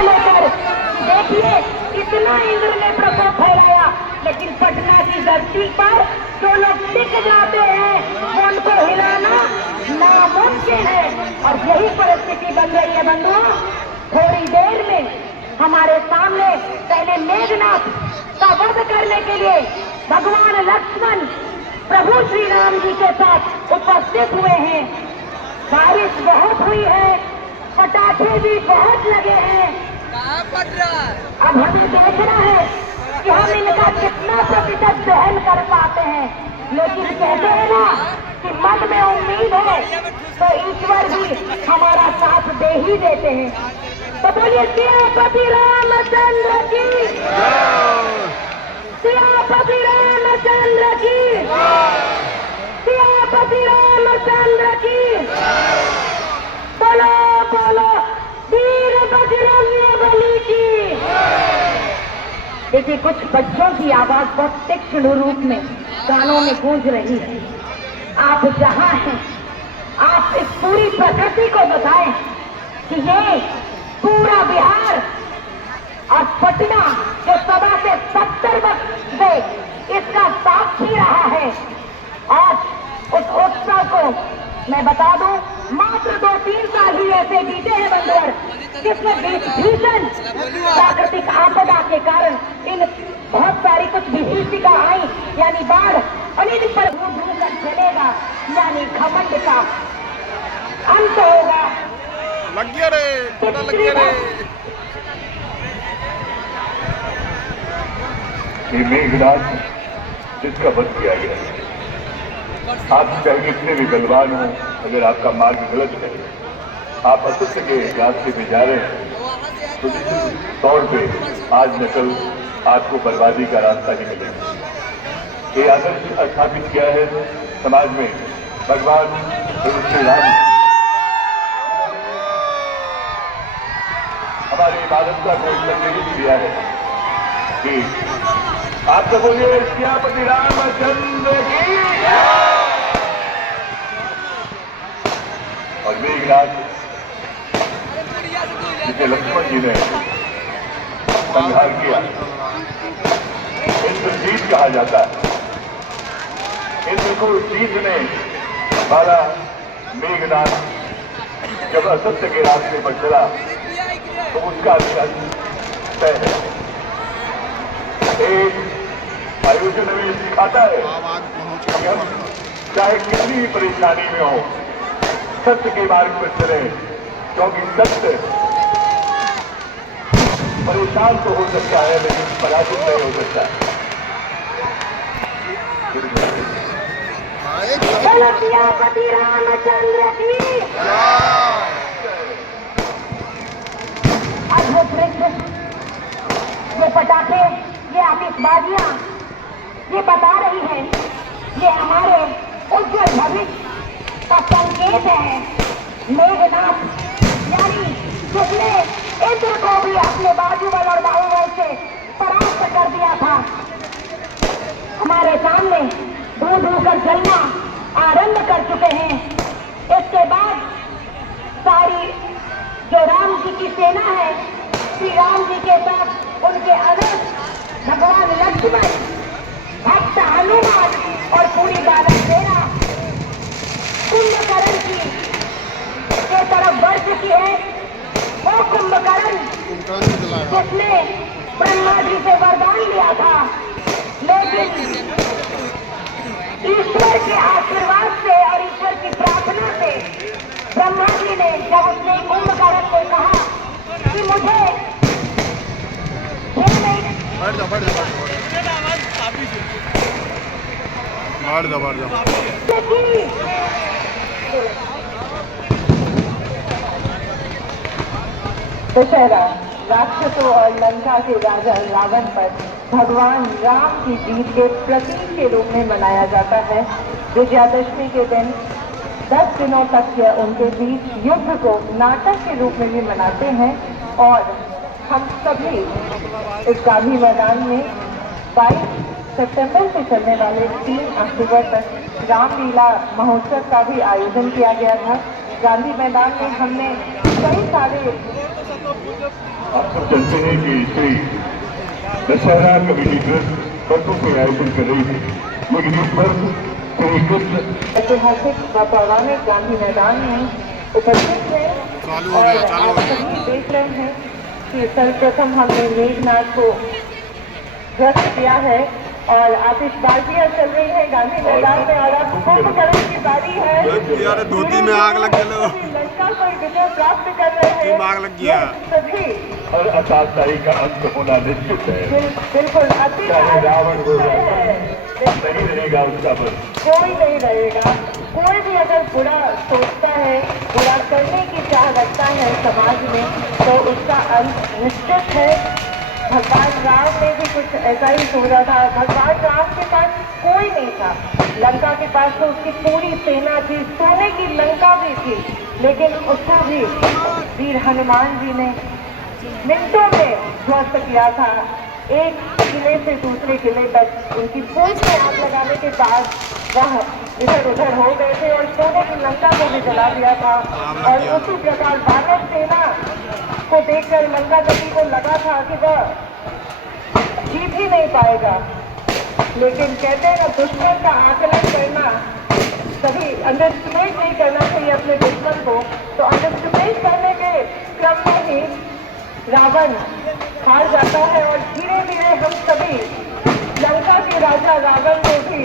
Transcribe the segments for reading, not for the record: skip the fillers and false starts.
लेकर देखिए इतना इंद्र ने प्रकोप फैलाया, लेकिन पटना की धरती पर जो लोग टिक जाते हैं उनको हिलाना नामुमकिन है। और यही परिस्थिति बन रही है बंधुओं। थोड़ी देर में हमारे सामने पहले मेघनाथ का वध करने के लिए भगवान लक्ष्मण प्रभु श्री राम जी के साथ उपस्थित हुए हैं। बारिश बहुत हुई है, पटाखे भी बहुत लगे हैं। अब हमें देखना है कि हम इनका कितना प्रतिशत दहन कर पाते हैं। लेकिन कहते हैं ना कि मन में उम्मीद है तो ईश्वर भी हमारा साथ दे ही देते हैं। तो बोलिए सियापति रामचंद्र की, सियापति रामचंद्र की, सियापति रामचंद्र की। बोलो बोलो वीर बजरंगबली की। देखिए कुछ बच्चों की आवाज बहुत तीक्ष्ण रूप में कानों में गूंज रही है। आप जहां हैं आप इस पूरी प्रकृति को बताएं कि ये पूरा बिहार और पटना जो सदा से 70 वर्ष से इसका साक्षी रहा है। आज उस उत्सव को मैं बता दूं मात्र 2-3 साल ही ऐसे बीते हैं बंधुवर, जिसमें भीषण प्राकृतिक आपदा के कारण इन बहुत सारी कुछ विभीषिका आई, यानी बाढ़, और इन पर कर चलेगा, यानी घमंड का अंत होगा। लग गया रे, थोड़ा लग गया रे। ये मेघनाथ जिसका वध किया गया, आप चाहे कितने भी बलवान हो, अगर आपका मार्ग गलत है, आप असत्य के रास्ते में जा रहे हैं, तो निश्चित तौर पे आज न कल आपको बर्बादी का रास्ता ही मिलेगा। ये आदर्श स्थापित किया है समाज में भगवान श्री राम। हमारी इबादत का कोई संदेश दिया है कि आप तो बोलिए सियापति रामचंद्र की। और मेघनाथ जिसे लक्ष्मण जी ने संहार किया, इंद्रजीत कहा जाता है। इंद्र को जीतने वाला मेघनाथ जब असत्य के रास्ते पर चला तो उसका तय है। एक आयोजन में सिखाता है कि हम चाहे कितनी भी परेशानी में हो सत्य के मार्ग पर चले, क्योंकि सत्य परेशान तो हो सकता है लेकिन पराजित नहीं हो सकता। सियापति रामचंद्र की। अद्भुत दृश्य, ये पटाखे, ये आतिशबाजियां, ये बता रही है ये हमारे उज्जवल भविष्य का संकेत है। मेघनाथ यानी जिसने इंद्र को भी अपने बाजूबल और बाहुबल से परास्त कर दिया था, हमारे सामने धू धू कर जलना आरंभ कर चुके हैं। इसके बाद सारी जो राम जी की सेना है, श्री राम जी के साथ उनके अनंत भगवान लक्ष्मण, भक्त हनुमान और पूरी बालक सेना कुंभकर्ण की के तरफ बढ़ चुकी है। वो कुंभकर्ण जिसने ब्रह्मा जी से वरदान लिया था, लेकिन ईश्वर के आशीर्वाद से और ईश्वर की प्रार्थना से ब्रह्मा जी ने जब उसने कुंभकर्ण से कहा कि मुझे दशहरा राक्षसों और लंका के राजा रावण पर भगवान राम की जीत के प्रतीक के रूप में मनाया जाता है। विजयादशमी के दिन 10 दिनों तक यह उनके बीच युद्ध को नाटक के रूप में भी मनाते हैं। और हम सभी इस गांधी मैदान में 22 सितंबर से चलने वाले 3 अक्टूबर तक रामलीला महोत्सव का भी आयोजन किया गया था। गांधी मैदान में हमने कई सारे सब जानते हैं कि श्री दशहरा कमेटी ट्रस्ट वर्षों से आयोजन कर रही थी, लेकिन इस वर्ष श्री कृष्ण ऐतिहासिक व पौराणिक गांधी मैदान में उपस्थित है और आप सभी देख रहे हैं कि सर्वप्रथम हमने मेघनाथ को ध्वस्त किया है और आतिशबाजियां चल रही है गांधी मैदान में और अब कुंभकर्ण की बारी है। यार धोती में आग लग गया, लंका पर विजय प्राप्त कर रहे हैं आग लग गया सभी। और अताशाही का अंत होना निश्चित है। बिल्कुल अति चाहे रावण हो नहीं रहेगा उसका बल, कोई नहीं रहेगा। कोई भी अगर बुरा सोचता है, बुरा करने की चाह रखता है समाज में, तो उसका अंत निश्चित है। भगवान राम ने भी कुछ ऐसा ही सोचा था। भगवान राम के पास कोई नहीं था, लंका के पास तो उसकी पूरी सेना थी, सोने की लंका भी थी, लेकिन उसको भी वीर हनुमान जी ने मिनटों में ध्वस्त किया था। एक किले से दूसरे किले तक उनकी पूंछ में आग लगाने के बाद वह इधर उधर हो गए थे और सोने की लंका को भी जला दिया था। और उसी प्रकार वानर सेना को देखकर लंकापति को लगा था कि वह जीत ही नहीं पाएगा, लेकिन कहते हैं ना, दुश्मन का आकलन करना, कभी अंडरस्टिमेट नहीं करना चाहिए अपने दुश्मन को। तो अंडरस्टिमेट करने के क्रम में ही रावण हार जाता है और धीरे धीरे हम सभी लंका के राजा रावण को भी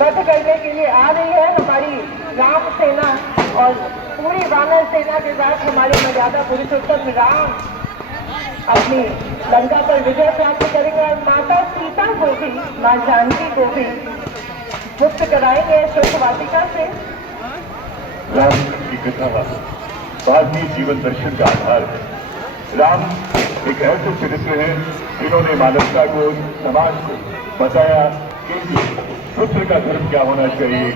वध करने के लिए आ रही है हमारी राम सेना। और पूरी वानर सेना के साथ हमारे मर्यादा पुरुषोत्तम राम अपनी लंका पर विजय प्राप्त करेंगे और माता सीता को भी, मां जानकी को भी मुक्त कराएंगे शोक वाटिका से। राम की कथा भारतीय जीवन दर्शन का आधार है। राम एक ऐसे चरित्र हैं जिन्होंने मानवता को, समाज को बताया कि पुत्र का धर्म क्या होना चाहिए,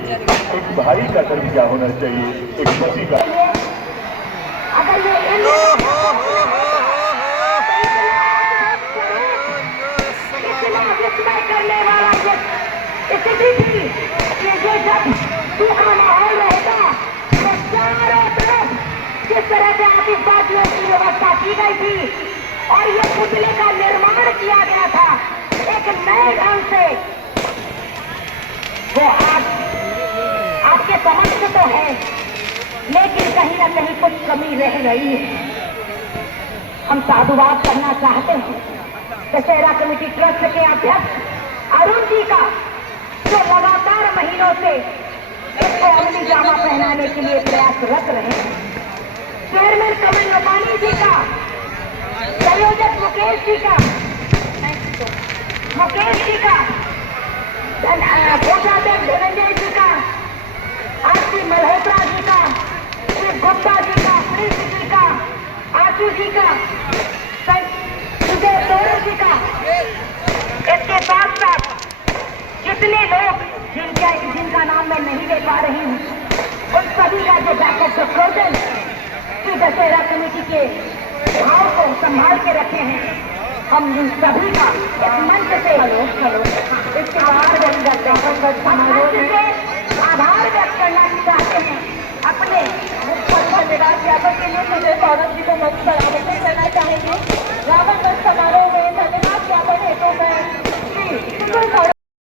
एक भाई का धर्म क्या होना चाहिए, एक पति का। अगर ये इतना विस्मय करने वाला स्थिति थी कि ये जब सूखा माहौल रहेगा तो चारों तरफ जिस तरह से आतिशबाजियों की व्यवस्था की गई थी और ये पुतले का निर्माण किया गया था एक नए ढंग से, वो आज आपके समक्ष तो है, लेकिन कहीं ना कहीं कुछ कमी रह रही है। हम साधुवाद करना चाहते हैं दशहरा कमेटी ट्रस्ट के अध्यक्ष अरुण जी का, जो लगातार महीनों से इसको अमली जामा पहनाने के लिए प्रयासरत रहे हैं। चेयरमैन कमल लोपानी जी का, संयोजक मुकेश जी का, कोषाध्यक्ष धनंजय जी का, आरती मल्होत्रा जी का, श्री गुप्ता जी का, प्रिंस जी का, आशु जी का, सुजय तोरर जी का, इसके साथ साथ जितने लोग जिनका नाम मैं नहीं ले पा रही हूँ, उन सभी का जो बैकअप सपोर्टर्स की दशहरा कमेटी के भाव को संभाल के रखे हैं, हम उन सभी का इस मंच से इसके आभार व्यक्त करना चाहते हैं। अपने मुख्य निवास यादव के लिए मुझे सौरभ जी को मंच पर आमंत्रित करना चाहेंगे। रावण